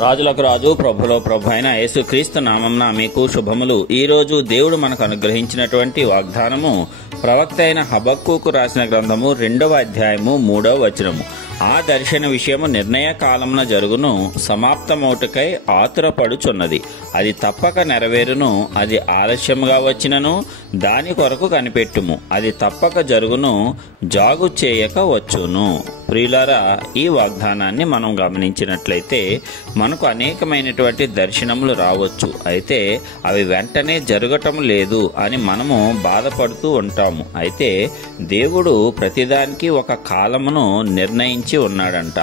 రాజులకు రాజు ప్రభులో ప్రభు అయిన యేసుక్రీస్తు నామమున మీకు శుభములు. ఈ రోజు దేవుడు మనకు అనుగ్రహించినటువంటి వాగ్దానము ప్రవక్త అయిన హబక్కూకు రాసిన గ్రంథము 2వ అధ్యాయము 3వ వచనము. ఆ దర్శన విషయము నిర్ణయ కాలమున జరుగును, సమాప్తమౌటకై ఆతురపడుచున్నది. అది తప్పక నెరవేరును. అది ఆలస్యముగా వచ్చినను దాని కొరకు కనిపెట్టుము. అది తప్పక జరుగును, జాగు చేయక వచ్చును. ప్రియులారా, ఈ వాగ్దానాన్ని మనం గమనించినట్లయితే మనకు అనేకమైనటువంటి దర్శనములు రావచ్చు. అయితే అవి వెంటనే జరగటం లేదు అని మనము బాధపడుతూ ఉంటాము. అయితే దేవుడు ప్రతిదానికి ఒక కాలమును నిర్ణయించి ఉన్నాడంట.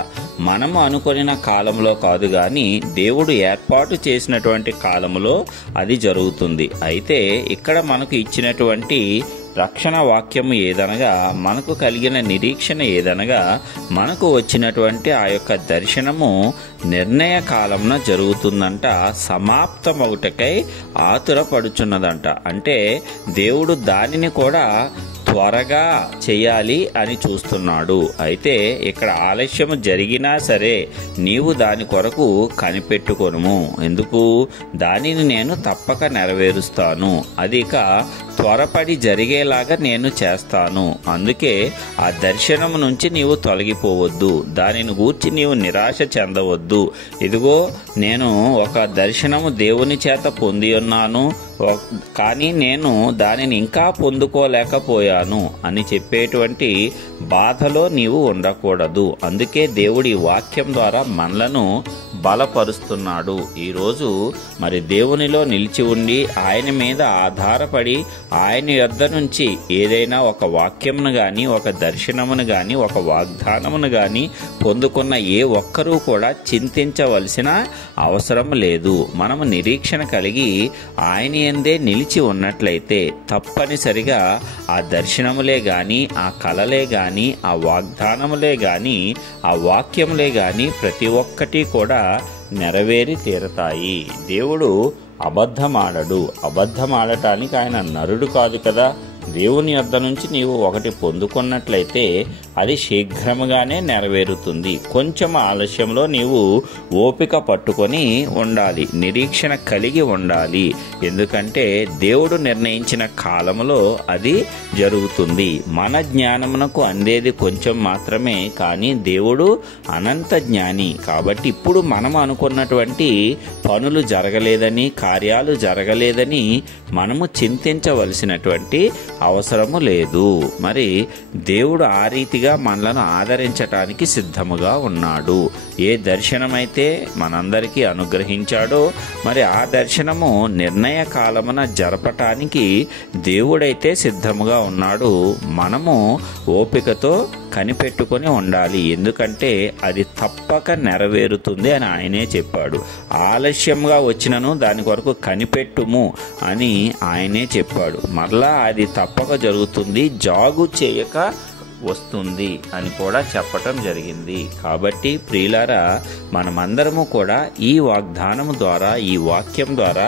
మనము అనుకొనిన కాలంలో కాదు గాని దేవుడు ఏర్పాటు చేసినటువంటి కాలములో అది జరుగుతుంది. అయితే ఇక్కడ మనకు ఇచ్చినటువంటి రక్షణ వాక్యము ఏదనగా, మనకు కలిగిన నిరీక్షణ ఏదనగా, మనకు వచ్చినటువంటి ఆ యొక్క దర్శనము నిర్ణయ కాలమున జరుగుతుందంట, సమాప్తమౌటకై ఆతురపడుచున్నదంట. అంటే దేవుడు దానిని కూడా త్వరగా చేయాలి అని చూస్తున్నాడు. అయితే ఇక్కడ ఆలస్యము జరిగినా సరే నీవు దాని కొరకు కనిపెట్టుకొనుము. ఎందుకు? దానిని నేను తప్పక నెరవేరుస్తాను. అది ఇక త్వరపడి జరిగేలాగా నేను చేస్తాను. అందుకే ఆ దర్శనము నుంచి నీవు తొలగిపోవద్దు. దానిని గూర్చి నీవు నిరాశ చెందవద్దు. ఇదిగో నేను ఒక దర్శనము దేవుని చేత పొంది ఉన్నాను, కానీ నేను దానిని ఇంకా పొందుకోలేకపోయాను అని చెప్పేటువంటి బాధలో నీవు ఉండకూడదు. అందుకే దేవుడి వాక్యం ద్వారా మనలను బలపరుస్తున్నాడు. ఈరోజు మరి దేవునిలో నిలిచి ఉండి ఆయన మీద ఆధారపడి ఆయన యొద్ద నుంచి ఏదైనా ఒక వాక్యమును గాని, ఒక దర్శనమును గాని, ఒక వాగ్దానమును గాని పొందుకున్న ఏ ఒక్కరూ కూడా చింతించవలసిన అవసరం లేదు. మనము నిరీక్షణ కలిగి ఆయన యందే నిలిచి ఉన్నట్లయితే తప్పనిసరిగా ఆ దర్శనములే గాని, ఆ కలలే గాని, ఆ వాగ్దానములే గాని, ఆ వాక్యములే గాని ప్రతి ఒక్కటి కూడా నెరవేరి తీరతాయి. దేవుడు అబద్ధమాడడు. అబద్ధమాడటానికి ఆయన నరుడు కాదు కదా. దేవుని యొద్ద నుంచి నీవు ఒకటి పొందుకున్నట్లయితే అది శీఘ్రముగానే నెరవేరుతుంది. కొంచెం ఆలస్యంలో నీవు ఓపిక పట్టుకొని ఉండాలి, నిరీక్షణ కలిగి ఉండాలి. ఎందుకంటే దేవుడు నిర్ణయించిన కాలములో అది జరుగుతుంది. మన జ్ఞానమునకు అందేది కొంచెం మాత్రమే, కానీ దేవుడు అనంత జ్ఞాని. కాబట్టి ఇప్పుడు మనం అనుకున్నటువంటి పనులు జరగలేదని, కార్యాలు జరగలేదని మనము చింతించవలసినటువంటి అవసరము లేదు. మరి దేవుడు ఆ రీతిగా మనలను ఆదరించటానికి సిద్ధముగా ఉన్నాడు. ఏ దర్శనమైతే మనందరికీ అనుగ్రహించాడో మరి ఆ దర్శనము నిర్ణయ కాలమున జరపటానికి దేవుడైతే సిద్ధముగా ఉన్నాడు. మనము ఓపికతో కనిపెట్టుకొని ఉండాలి. ఎందుకంటే అది తప్పక నెరవేరుతుంది అని ఆయనే చెప్పాడు. ఆలస్యంగా వచ్చినను దాని కొరకు కనిపెట్టుము అని ఆయనే చెప్పాడు. మరలా అది తప్పక జరుగుతుంది, జాగు చేయక వస్తుంది అని కూడా చెప్పటం జరిగింది. కాబట్టి ప్రియులారా, మనమందరము కూడా ఈ వాగ్దానము ద్వారా, ఈ వాక్యం ద్వారా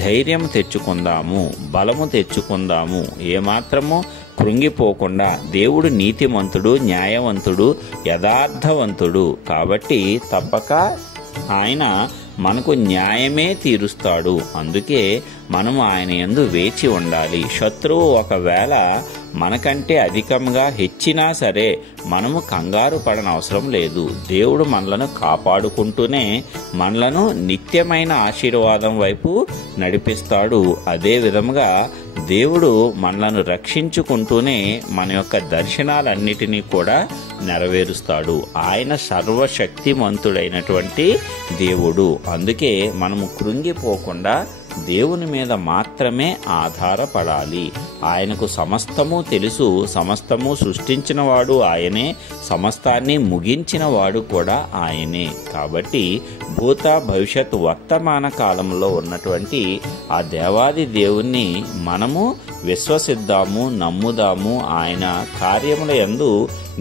ధైర్యం తెచ్చుకుందాము, బలము తెచ్చుకుందాము. ఏమాత్రము కృంగిపోకుండా. దేవుడు నీతిమంతుడు, న్యాయవంతుడు, యథార్థవంతుడు. కాబట్టి తప్పక ఆయన మనకు న్యాయమే తీరుస్తాడు. అందుకే మనము ఆయన యందు వేచి ఉండాలి. శత్రువు ఒకవేళ మనకంటే అధికంగా హెచ్చినా సరే మనము కంగారు పడనవసరం లేదు. దేవుడు మనలను కాపాడుకుంటూనే మనలను నిత్యమైన ఆశీర్వాదం వైపు నడిపిస్తాడు. అదే విధముగా దేవుడు మనలను రక్షించుకుంటూనే మన యొక్క దర్శనాలన్నిటినీ కూడా నెరవేరుస్తాడు. ఆయన సర్వశక్తిమంతుడైనటువంటి దేవుడు. అందుకే మనము కృంగిపోకుండా దేవుని మీద మాత్రమే ఆధారపడాలి. ఆయనకు సమస్తము తెలుసు. సమస్తము సృష్టించిన వాడు ఆయనే, సమస్తాన్ని ముగించిన వాడు కూడా ఆయనే. కాబట్టి భూత భవిష్యత్ వర్తమాన కాలంలో ఉన్నటువంటి ఆ దేవాది దేవుణ్ణి మనము విశ్వసిద్దాము, నమ్ముదాము. ఆయన కార్యముల యందు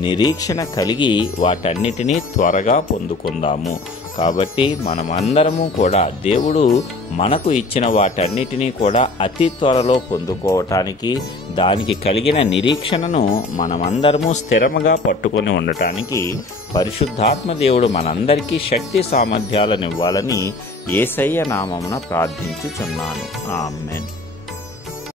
నిరీక్షణ కలిగి వాటన్నిటినీ త్వరగా పొందుకుందాము. కాబట్టి మనమందరము కూడా దేవుడు మనకు ఇచ్చిన వాటన్నిటినీ కూడా అతి త్వరలో పొందుకోవటానికి, దానికి కలిగిన నిరీక్షణను మనమందరము స్థిరముగా పట్టుకొని ఉండటానికి పరిశుద్ధాత్మ దేవుడు మనందరికీ శక్తి సామర్థ్యాలను ఇవ్వాలని యేసయ్య నామమున ప్రార్థించుచున్నాను. ఆమేన్.